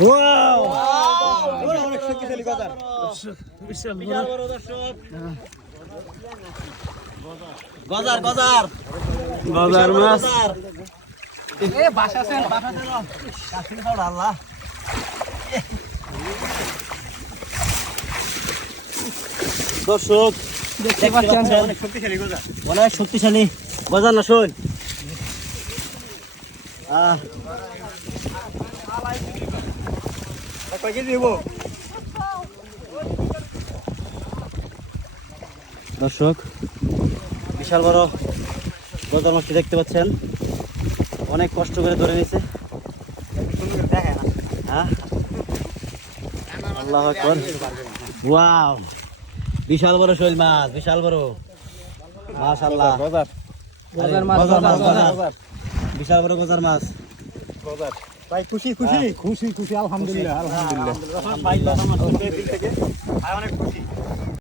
wow অনেক শক্তিশালী গজার বিশাল বড় দর্শক গজার গজার গজার মাছ এ বাসাছেন কাশিন খাও আল্লাহ দর্শক দেখতে পাচ্ছেন অনেক শক্তিশালী গজার অনেক শক্তিশালী গজার না শোন দর্শক বিশাল বড় গজার মাছটি দেখতে পাচ্ছেন অনেক কষ্ট করে ধরে নিয়েছে আল্লাহু আকবার ওয়াও বিশাল বড় শৈল মাছ বিশাল বড় মাশাআল্লাহ গজার মাছ বিশাল বড় গজার মাছ গজার ভাই খুশি খুশি খুশি খুশি আলহামদুলিল্লাহ আলহামদুলিল্লাহ ভাই অনেক খুশি